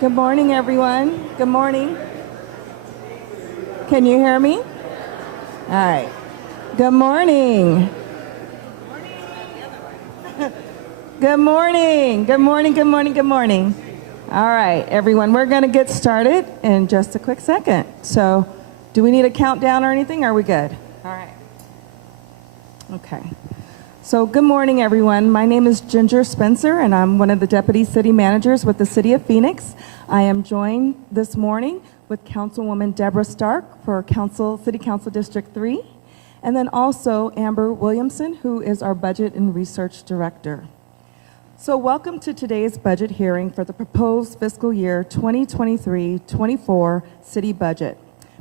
Good morning, everyone. Good morning. Can you hear me? All right. Good morning. Good morning. Good morning. Good morning. Good morning. All right, everyone. We're going to get started in just a quick second. So, do we need a countdown or anything? Are we good? All right. Okay. So, good morning, everyone. My name is Ginger Spencer, and I'm one of the Deputy City Managers with the City of Phoenix. I am joined this morning with Councilwoman Deborah Stark for City Council District 3, and then also Amber Williamson, who is our Budget and Research Director. So, welcome to today's budget hearing for the proposed fiscal year 2023-24 city budget.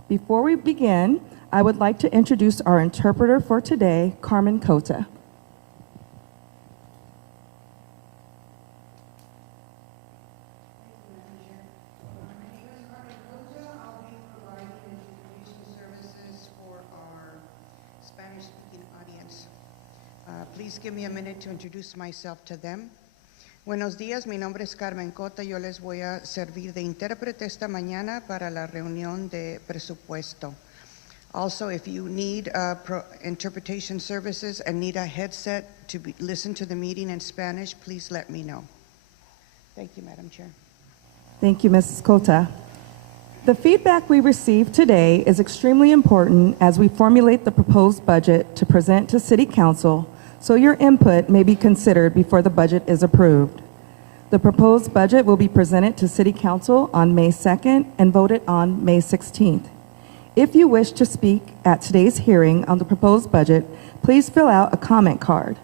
Before we begin, I would like to introduce our interpreter for today, Carmen Cota. Please give me a minute to introduce myself to them. Buenos días, mi nombre es Carmen Cota. Yo les voy a servir de intérprete esta mañana para la reunión de presupuesto. Also, if you need interpretation services and need a headset to listen to the meeting in Spanish, please let me know. Thank you, Madam Chair. Thank you, Mrs. Cota. The feedback we received today is extremely important as we formulate the proposed budget to present to City Council, so your input may be considered before the budget is approved. The proposed budget will be presented to City Council on May 2nd and voted on May 16th. If you wish to speak at today's hearing on the proposed budget, please fill out a comment card.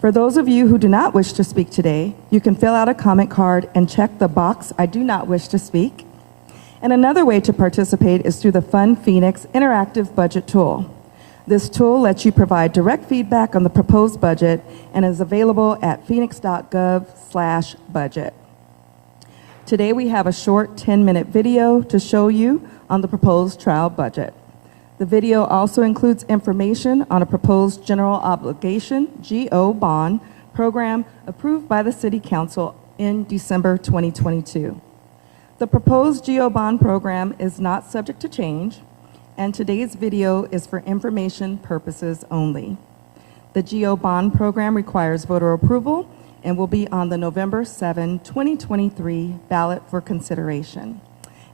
For those of you who do not wish to speak today, you can fill out a comment card and check the box "I do not wish to speak." And another way to participate is through the Fund Phoenix interactive budget tool. This tool lets you provide direct feedback on the proposed budget and is available at Phoenix.gov/budget. Today we have a short 10-minute video to show you on the proposed trial budget. The video also includes information on a proposed general obligation GO bond program approved by the City Council in December 2022. The proposed GO bond program is not subject to change, and today's video is for information purposes only. The GO bond program requires voter approval and will be on the November 7, 2023 ballot for consideration.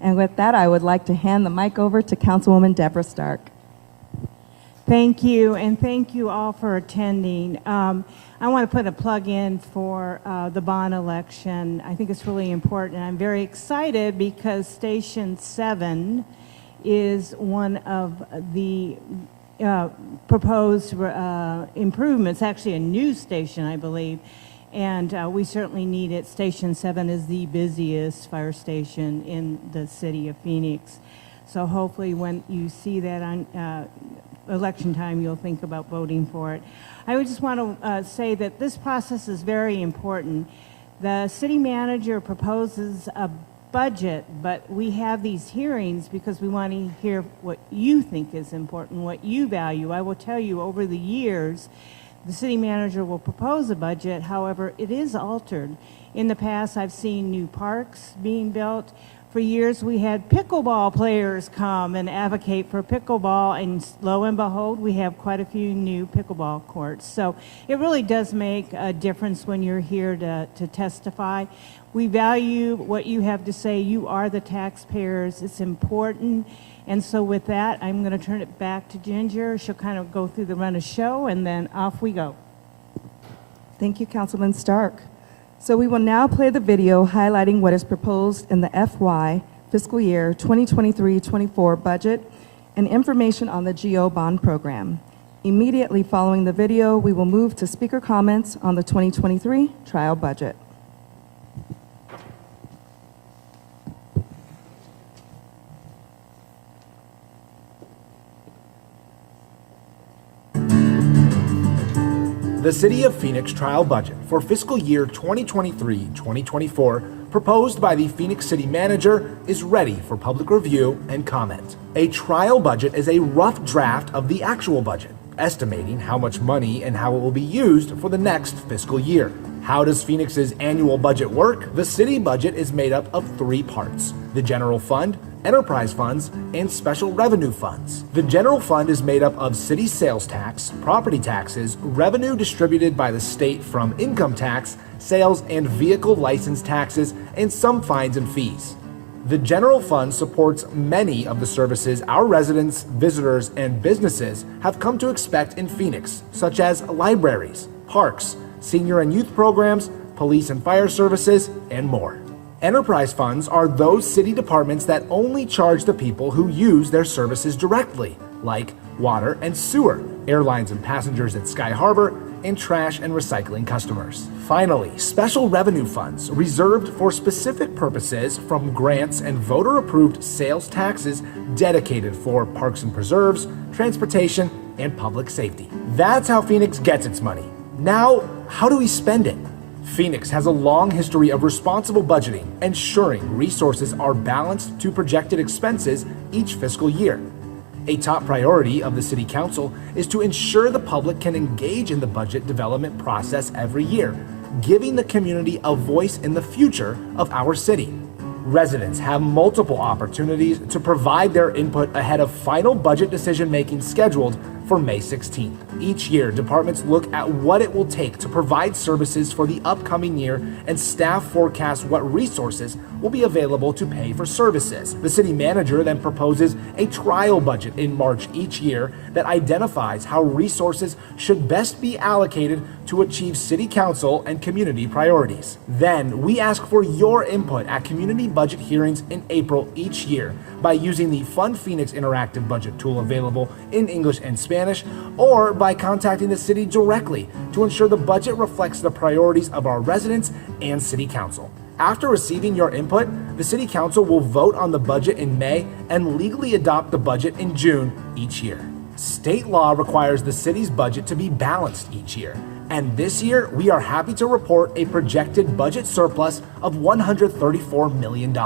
And with that, I would like to hand the mic over to Councilwoman Deborah Stark. Thank you, and thank you all for attending. I want to put a plug in for the bond election. I think it's really important. I'm very excited because Station 7 is one of the proposed improvements, actually a new station, I believe, and we certainly need it. Station 7 is the busiest fire station in the city of Phoenix. So hopefully when you see that on election time, you'll think about voting for it. I would just want to say that this process is very important. The city manager proposes a budget, but we have these hearings because we want to hear what you think is important, what you value. I will tell you, over the years, the city manager will propose a budget. However, it is altered. In the past, I've seen new parks being built. For years, we had pickleball players come and advocate for pickleball, and lo and behold, we have quite a few new pickleball courts. So it really does make a difference when you're here to testify. We value what you have to say. You are the taxpayers. It's important. And so with that, I'm going to turn it back to Ginger. She'll kind of go through the run of show, and then off we go. Thank you, Councilman Stark. So we will now play the video highlighting what is proposed in the FY fiscal year 2023-24 budget and information on the GO bond program. Immediately following the video, we will move to speaker comments on the 2023 trial budget. The City of Phoenix trial budget for fiscal year 2023-2024, proposed by the Phoenix City Manager, is ready for public review and comment. A trial budget is a rough draft of the actual budget, estimating how much money and how it will be used for the next fiscal year. How does Phoenix's annual budget work? The city budget is made up of three parts: the general fund, enterprise funds, and special revenue funds. The general fund is made up of city sales tax, property taxes, revenue distributed by the state from income tax, sales and vehicle license taxes, and some fines and fees. The general fund supports many of the services our residents, visitors, and businesses have come to expect in Phoenix, such as libraries, parks, senior and youth programs, police and fire services, and more. Enterprise funds are those city departments that only charge the people who use their services directly, like water and sewer, airlines and passengers at Sky Harbor, and trash and recycling customers. Finally, special revenue funds reserved for specific purposes, from grants and voter-approved sales taxes dedicated for parks and preserves, transportation, and public safety. That's how Phoenix gets its money. Now, how do we spend it? Phoenix has a long history of responsible budgeting, ensuring resources are balanced to projected expenses each fiscal year. A top priority of the City Council is to ensure the public can engage in the budget development process every year, giving the community a voice in the future of our city. Residents have multiple opportunities to provide their input ahead of final budget decision-making scheduled for May 16th. Each year, departments look at what it will take to provide services for the upcoming year, and staff forecast what resources will be available to pay for services. The city manager then proposes a trial budget in March each year that identifies how resources should best be allocated to achieve city council and community priorities. Then, we ask for your input at community budget hearings in April each year by using the Fund Phoenix interactive budget tool available in English and Spanish, or by contacting the city directly to ensure the budget reflects the priorities of our residents and city council. After receiving your input, the city council will vote on the budget in May and legally adopt the budget in June each year. State law requires the city's budget to be balanced each year, and this year we are happy to report a projected budget surplus of $134 million.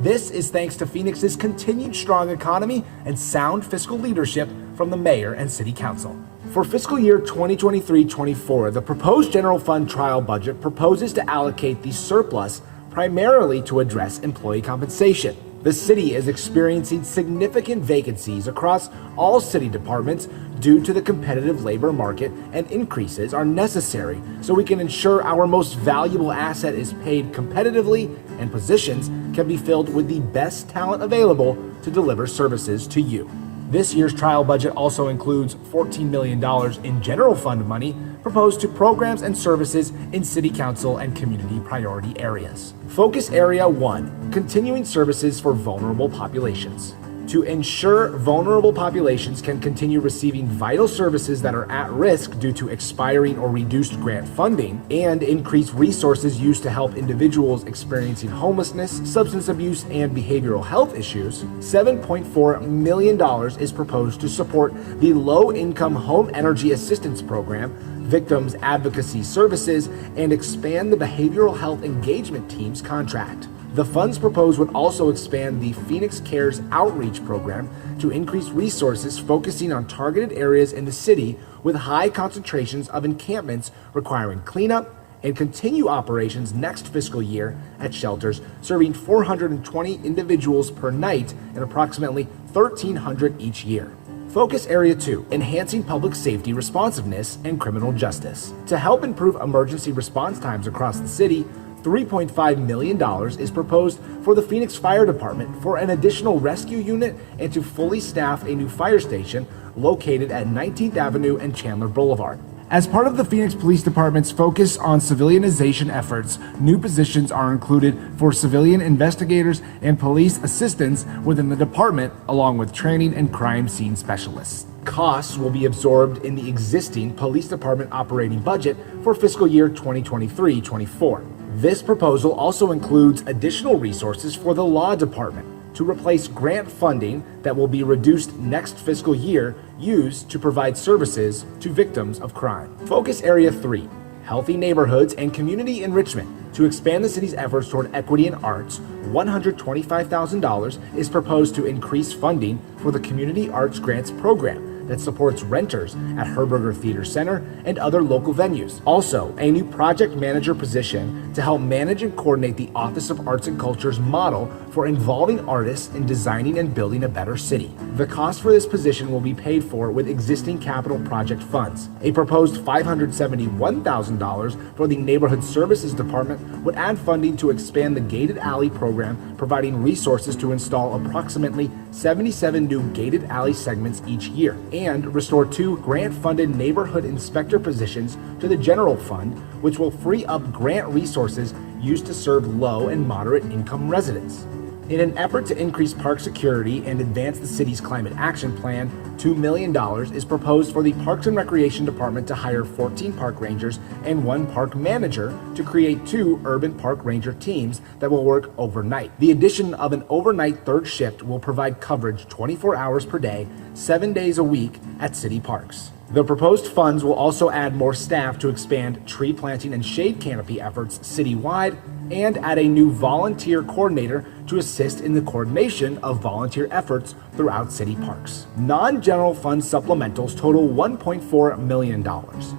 This is thanks to Phoenix's continued strong economy and sound fiscal leadership from the mayor and city council. For fiscal year 2023-24, the proposed general fund trial budget proposes to allocate the surplus primarily to address employee compensation. The city is experiencing significant vacancies across all city departments due to the competitive labor market, and increases are necessary so we can ensure our most valuable asset is paid competitively and positions can be filled with the best talent available to deliver services to you. This year's trial budget also includes $14 million in general fund money proposed to programs and services in City Council and community priority areas. Focus Area 1, continuing services for vulnerable populations. To ensure vulnerable populations can continue receiving vital services that are at risk due to expiring or reduced grant funding, and increase resources used to help individuals experiencing homelessness, substance abuse, and behavioral health issues, $7.4 million is proposed to support the Low-Income Home Energy Assistance Program, Victims Advocacy Services, and expand the Behavioral Health Engagement Team's contract. The funds proposed would also expand the Phoenix Cares Outreach Program to increase resources focusing on targeted areas in the city with high concentrations of encampments requiring cleanup, and continue operations next fiscal year at shelters serving 420 individuals per night and approximately 1,300 each year. Focus Area 2, enhancing public safety responsiveness and criminal justice. To help improve emergency response times across the city, $3.5 million is proposed for the Phoenix Fire Department for an additional rescue unit and to fully staff a new fire station located at 19th Avenue and Chandler Boulevard. As part of the Phoenix Police Department's focus on civilianization efforts, new positions are included for civilian investigators and police assistants within the department, along with training and crime scene specialists. Costs will be absorbed in the existing police department operating budget for fiscal year 2023-24. This proposal also includes additional resources for the law department. to replace grant funding that will be reduced next fiscal year used to provide services to victims of crime. Focus Area 3, Healthy Neighborhoods and Community Enrichment. To expand the city's efforts toward equity and arts, $125,000 is proposed to increase funding for the Community Arts Grants Program that supports renters at Herberger Theater Center and other local venues. Also, a new project manager position to help manage and coordinate the Office of Arts and Culture's model for involving artists in designing and building a better city. The cost for this position will be paid for with existing capital project funds. A proposed $571,000 for the Neighborhood Services Department would add funding to expand the gated alley program, providing resources to install approximately 77 new gated alley segments each year, and restore 2 grant-funded neighborhood inspector positions to the general fund, which will free up grant resources used to serve low and moderate income residents. In an effort to increase park security and advance the city's climate action plan, $2 million is proposed for the Parks and Recreation Department to hire 14 park rangers and 1 park manager to create 2 urban park ranger teams that will work overnight. The addition of an overnight third shift will provide coverage 24 hours per day, 7 days a week at city parks. The proposed funds will also add more staff to expand tree planting and shade canopy efforts citywide and add a new volunteer coordinator to assist in the coordination of volunteer efforts throughout city parks. Non-general fund supplementals total $1.4 million.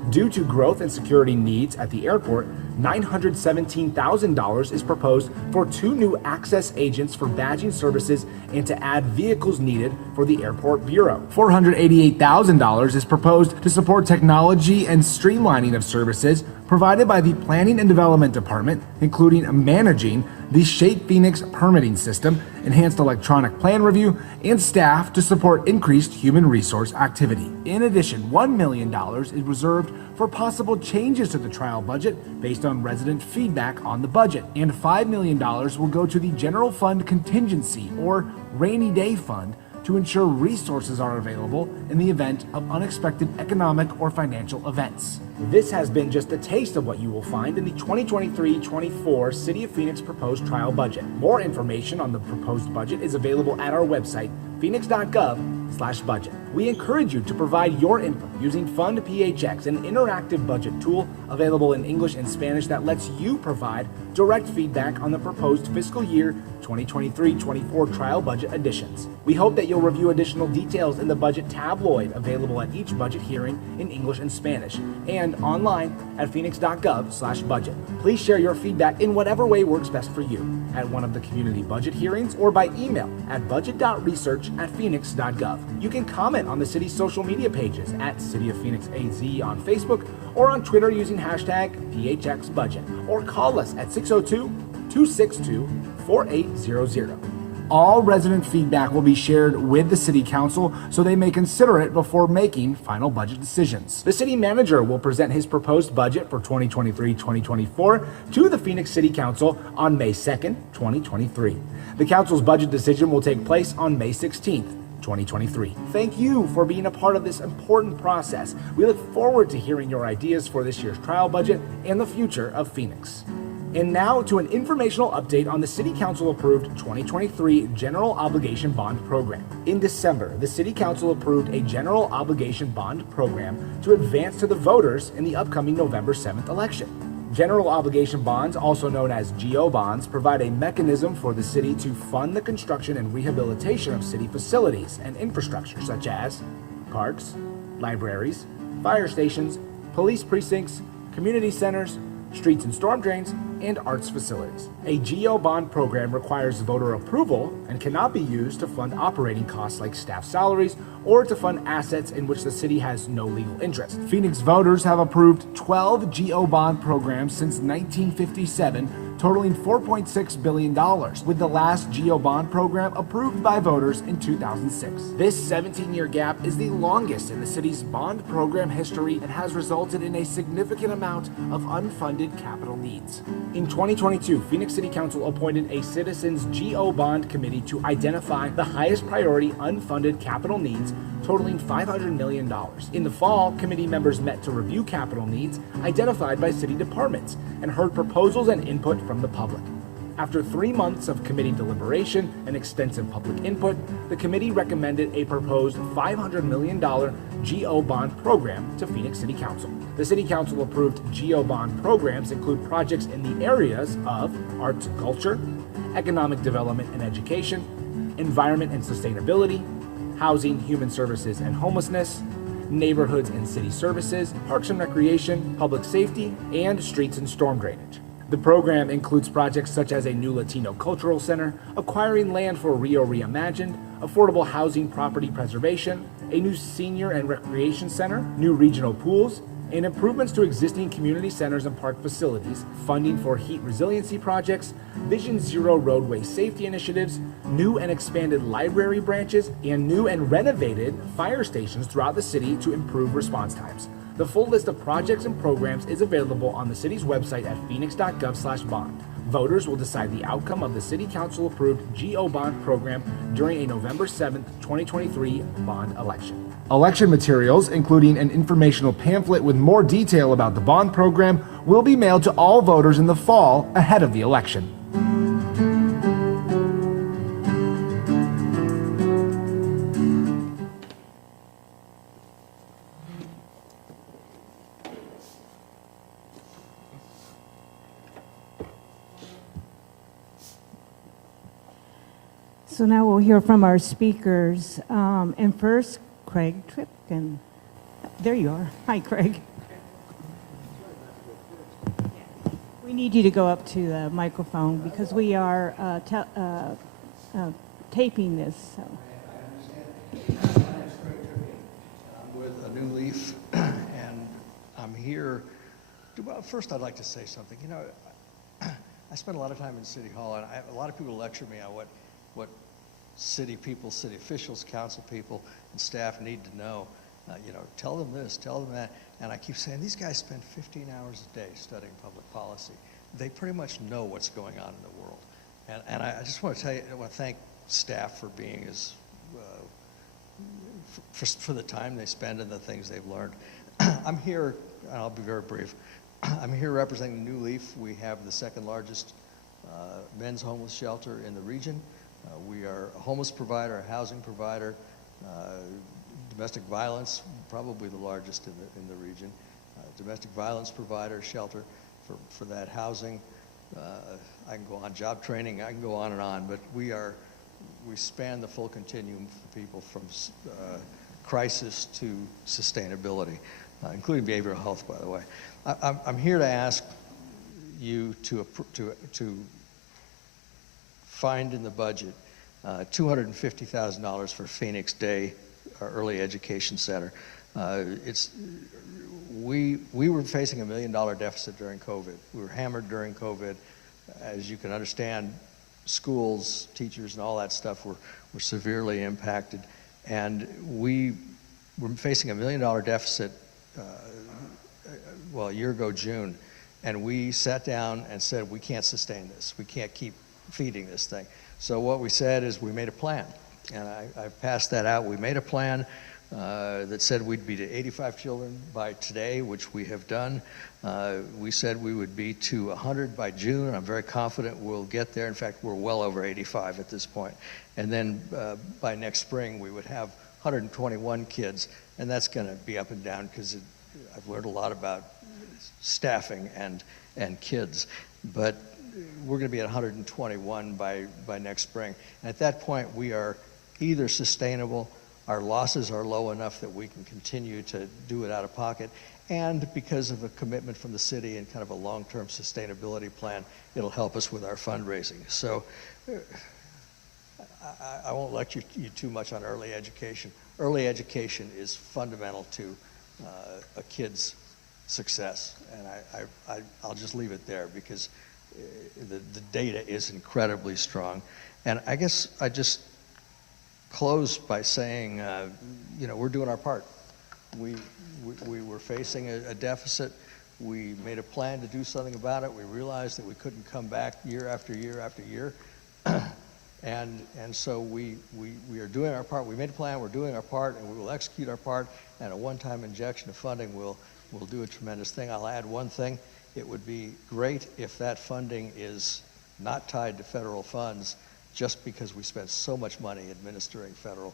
Due to growth and security needs at the airport, $917,000 is proposed for 2 new access agents for badging services and to add vehicles needed for the Airport Bureau. $488,000 is proposed to support technology and streamlining of services provided by the Planning and Development Department, including managing the Shape Phoenix permitting system, enhanced electronic plan review, and staff to support increased human resource activity. In addition, $1 million is reserved for possible changes to the trial budget based on resident feedback on the budget, and $5 million will go to the General Fund Contingency or Rainy Day Fund to ensure resources are available in the event of unexpected economic or financial events. This has been just a taste of what you will find in the 2023-24 City of Phoenix proposed trial budget. More information on the proposed budget is available at our website, Phoenix.gov/budget. We encourage you to provide your input using Fund PHX, an interactive budget tool available in English and Spanish that lets you provide direct feedback on the proposed fiscal year 2023-24 trial budget additions. We hope that you'll review additional details in the budget tabloid available at each budget hearing in English and Spanish and online at Phoenix.gov/budget. Please share your feedback in whatever way works best for you at one of the community budget hearings or by email at budget.research@Phoenix.gov. You can comment on the city's social media pages at City of Phoenix AZ on Facebook or on Twitter using hashtag PHXBudget, or call us at 602-262-4800. All resident feedback will be shared with the City Council so they may consider it before making final budget decisions. The City Manager will present his proposed budget for 2023-2024 to the Phoenix City Council on May 2nd, 2023. The Council's budget decision will take place on May 16th. 2023. Thank you for being a part of this important process. We look forward to hearing your ideas for this year's trial budget and the future of Phoenix. And now to an informational update on the City Council approved 2023 General Obligation Bond Program. In December, the City Council approved a General Obligation Bond Program to advance to the voters in the upcoming November 7th election. General obligation bonds, also known as GO bonds, provide a mechanism for the city to fund the construction and rehabilitation of city facilities and infrastructure such as parks, libraries, fire stations, police precincts, community centers, streets and storm drains, and arts facilities. A GO bond program requires voter approval and cannot be used to fund operating costs like staff salaries or to fund assets in which the city has no legal interest. Phoenix voters have approved 12 GO bond programs since 1957, totaling $4.6 billion, with the last GO bond program approved by voters in 2006. This 17-year gap is the longest in the city's bond program history and has resulted in a significant amount of unfunded capital needs. In 2022, Phoenix City Council appointed a Citizens GO Bond Committee to identify the highest priority unfunded capital needs, totaling $500 million. In the fall, committee members met to review capital needs identified by city departments and heard proposals and input from the public. After 3 months of committee deliberation and extensive public input, the committee recommended a proposed $500 million GO bond program to Phoenix City Council. The City Council approved GO bond programs include projects in the areas of arts and culture, economic development and education, environment and sustainability, housing, human services and homelessness, neighborhoods and city services, parks and recreation, public safety, and streets and storm drainage. The program includes projects such as a new Latino cultural center, acquiring land for Rio Reimagined, affordable housing property preservation, a new senior and recreation center, new regional pools, and improvements to existing community centers and park facilities, funding for heat resiliency projects, Vision Zero roadway safety initiatives, new and expanded library branches, and new and renovated fire stations throughout the city to improve response times. The full list of projects and programs is available on the city's website at Phoenix.gov/bond. Voters will decide the outcome of the City Council approved GO bond program during a November 7th, 2023 bond election. Election materials, including an informational pamphlet with more detail about the bond program, will be mailed to all voters in the fall ahead of the election. So now we'll hear from our speakers. And first, Craig Tripkin. There you are. Hi, Craig. We need you to go up to the microphone because we are taping this. So. I'm with A New Leaf, and I'm here. Well, first, I'd like to say something. You know, I spend a lot of time in City Hall, and a lot of people lecture me on what city people, city officials, council people, and staff need to know. You know, tell them this, tell them that. And I keep saying, these guys spend 15 hours a day studying public policy. They pretty much know what's going on in the world. And I just want to tell you, I want to thank staff for being as, for the time they spend and the things they've learned. I'm here, and I'll be very brief. I'm here representing New Leaf. We have the second largest men's homeless shelter in the region. We are a homeless provider, a housing provider, domestic violence, probably the largest in the region. Domestic violence provider, shelter for that housing. I can go on, job training, I can go on and on, but we span the full continuum for people from crisis to sustainability, including behavioral health, by the way. I'm here to ask you to find in the budget $250,000 for Phoenix Day, our early education center. We were facing $1 million deficit during COVID. We were hammered during COVID. As you can understand, schools, teachers, and all that stuff were severely impacted. And we were facing $1 million deficit, a year ago, June. And we sat down and said, we can't sustain this. We can't keep feeding this thing. So what we said is we made a plan. And I passed that out. We made a plan that said we'd be to 85 children by today, which we have done. We said we would be to 100 by June, and I'm very confident we'll get there. In fact, we're well over 85 at this point. And then by next spring, we would have 121 kids, and that's going to be up and down because I've learned a lot about staffing and kids. But we're going to be at 121 by next spring. And at that point, we are either sustainable, our losses are low enough that we can continue to do it out of pocket, and because of a commitment from the city and kind of a long-term sustainability plan, it'll help us with our fundraising. So I won't lecture you too much on early education. Early education is fundamental to a kid's success, and I'll just leave it there because the data is incredibly strong. And I guess I just close by saying, we're doing our part. We were facing a deficit. We made a plan to do something about it. We realized that we couldn't come back year after year after year. And so we are doing our part. We made a plan, we're doing our part, and we will execute our part, and a one-time injection of funding will do a tremendous thing. I'll add one thing. It would be great if that funding is not tied to federal funds, just because we spend so much money administering federal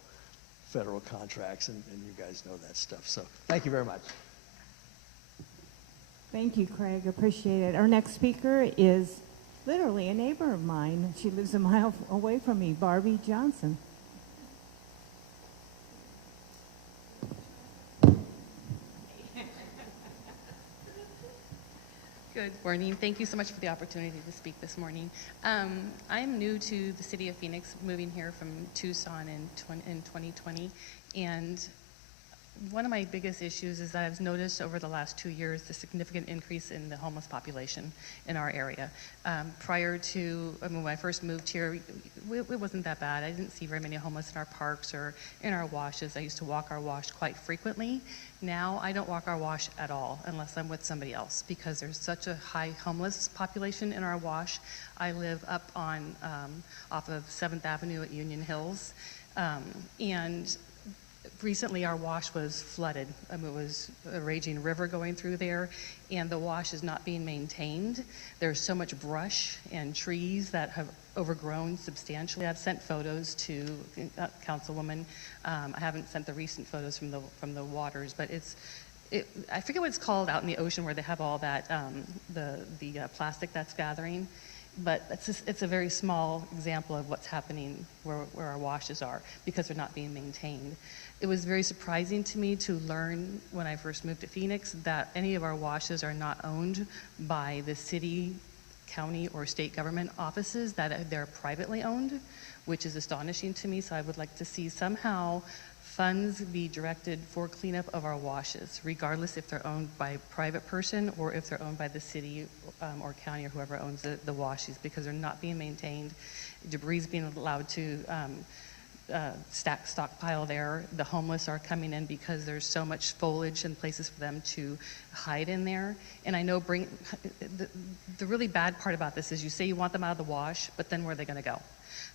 contracts, and you guys know that stuff. So thank you very much. Thank you, Craig. Appreciate it. Our next speaker is literally a neighbor of mine. She lives a mile away from me, Barbie Johnson. Good morning. Thank you so much for the opportunity to speak this morning. I'm new to the city of Phoenix, moving here from Tucson in 2020, and one of my biggest issues is that I've noticed over the last 2 years the significant increase in the homeless population in our area. Prior to, when I first moved here, it wasn't that bad. I didn't see very many homeless in our parks or in our washes. I used to walk our wash quite frequently. Now I don't walk our wash at all unless I'm with somebody else, because there's such a high homeless population in our wash. I live up on off of 7th Avenue at Union Hills, and recently our wash was flooded. It was a raging river going through there, and the wash is not being maintained. There's so much brush and trees that have overgrown substantially. I've sent photos to Councilwoman. I haven't sent the recent photos from the waters, but I forget what it's called out in the ocean where they have all that the plastic that's gathering. But it's a very small example of what's happening where our washes are, because they're not being maintained. It was very surprising to me to learn when I first moved to Phoenix that any of our washes are not owned by the city, county, or state government offices, that they're privately owned, which is astonishing to me. So I would like to see somehow funds be directed for cleanup of our washes, regardless if they're owned by a private person or if they're owned by the city or county or whoever owns the washes, because they're not being maintained. Debris is being allowed to stockpile there. The homeless are coming in because there's so much foliage and places for them to hide in there. And I know the really bad part about this is you say you want them out of the wash, but then where are they going to go?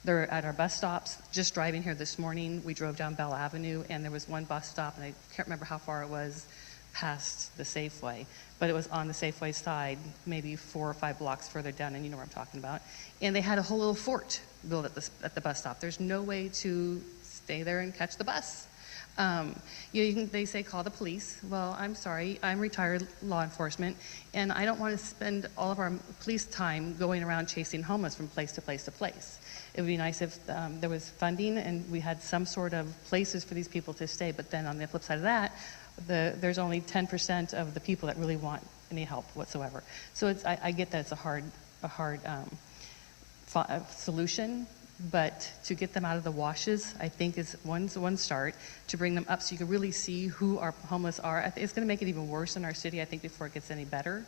They're at our bus stops. Just driving here this morning, we drove down Bell Avenue, and there was one bus stop, and I can't remember how far it was past the Safeway, but it was on the Safeway side, maybe 4 or 5 blocks further down, and you know where I'm talking about. And they had a whole little fort built at the bus stop. There's no way to stay there and catch the bus. They say call the police. Well, I'm sorry, I'm retired law enforcement, and I don't want to spend all of our police time going around chasing homeless from place to place to place. It would be nice if there was funding and we had some sort of places for these people to stay, but then on the flip side of that, there's only 10% of the people that really want any help whatsoever. So I get that it's a hard solution, but to get them out of the washes, I think is one start. To bring them up so you can really see who our homeless are. It's going to make it even worse in our city, I think, before it gets any better.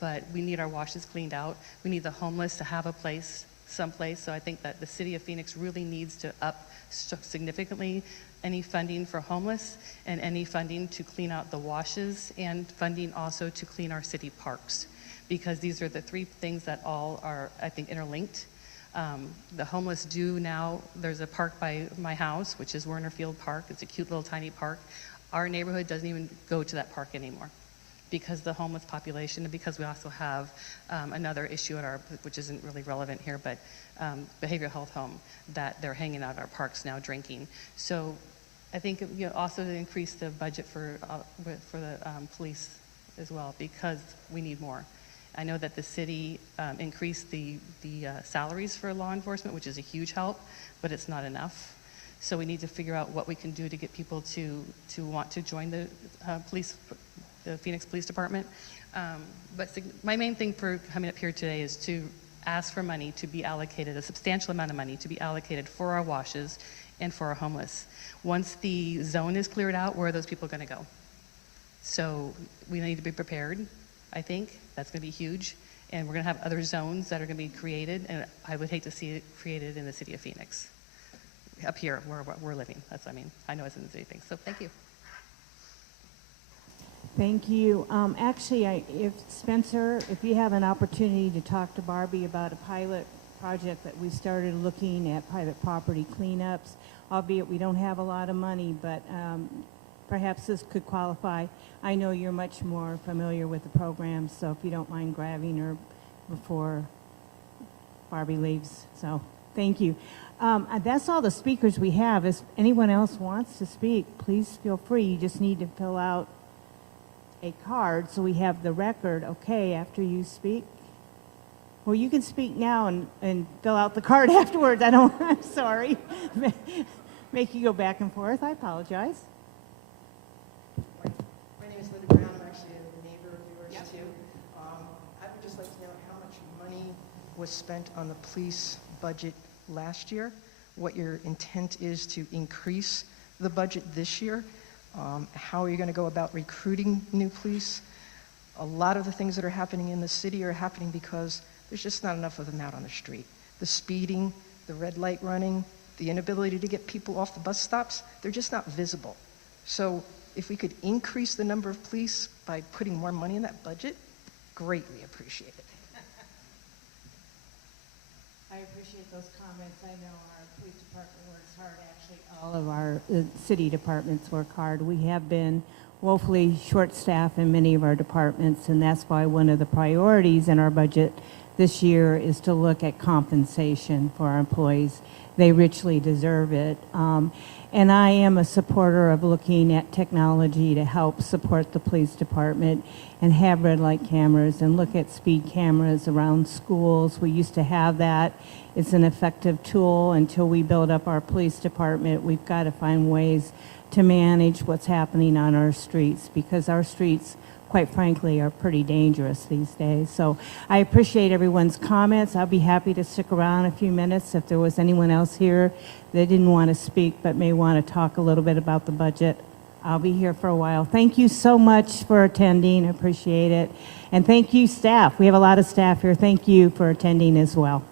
But we need our washes cleaned out. We need the homeless to have a place someplace. So I think that the city of Phoenix really needs to up significantly any funding for homeless and any funding to clean out the washes, and funding also to clean our city parks, because these are the 3 things that all are, I think, interlinked. The homeless do now, there's a park by my house, which is Werner Field Park. It's a cute little tiny park. Our neighborhood doesn't even go to that park anymore because the homeless population, and because we also have another issue at which isn't really relevant here, but behavioral health home, that they're hanging out at our parks now drinking. So I think also to increase the budget for the police as well, because we need more. I know that the city increased the salaries for law enforcement, which is a huge help, but it's not enough. So we need to figure out what we can do to get people to want to join the Phoenix Police Department. But my main thing for coming up here today is to ask for money to be allocated, a substantial amount of money to be allocated for our washes and for our homeless. Once the zone is cleared out, where are those people going to go? So we need to be prepared, I think. That's going to be huge. And we're going to have other zones that are going to be created, and I would hate to see it created in the city of Phoenix. Up here, where we're living. That's what I mean. I know it's in the city thing. So thank you. Thank you. Actually, if Spencer, if you have an opportunity to talk to Barbie about a pilot project that we started looking at private property cleanups, albeit we don't have a lot of money, but perhaps this could qualify. I know you're much more familiar with the program, so if you don't mind grabbing her before Barbie leaves, so thank you. That's all the speakers we have. If anyone else wants to speak, please feel free. You just need to fill out a card so we have the record, okay, after you speak. Well, you can speak now and fill out the card afterwards. I'm sorry. Make you go back and forth. I apologize. My name is Linda Brown. I'm actually a neighbor of yours, too. I would just like to know how much money was spent on the police budget last year, what your intent is to increase the budget this year, how are you going to go about recruiting new police. A lot of the things that are happening in the city are happening because there's just not enough of them out on the street. The speeding, the red light running, the inability to get people off the bus stops, they're just not visible. So if we could increase the number of police by putting more money in that budget, greatly appreciate it. I appreciate those comments. I know our police department works hard. Actually, all of our city departments work hard. We have been woefully short-staffed in many of our departments, and that's why one of the priorities in our budget this year is to look at compensation for our employees. They richly deserve it. And I am a supporter of looking at technology to help support the police department and have red light cameras and look at speed cameras around schools. We used to have that. It's an effective tool. Until we build up our police department, we've got to find ways to manage what's happening on our streets, because our streets, quite frankly, are pretty dangerous these days. So I appreciate everyone's comments. I'll be happy to stick around a few minutes if there was anyone else here that didn't want to speak but may want to talk a little bit about the budget. I'll be here for a while. Thank you so much for attending. I appreciate it. And thank you, staff. We have a lot of staff here. Thank you for attending as well.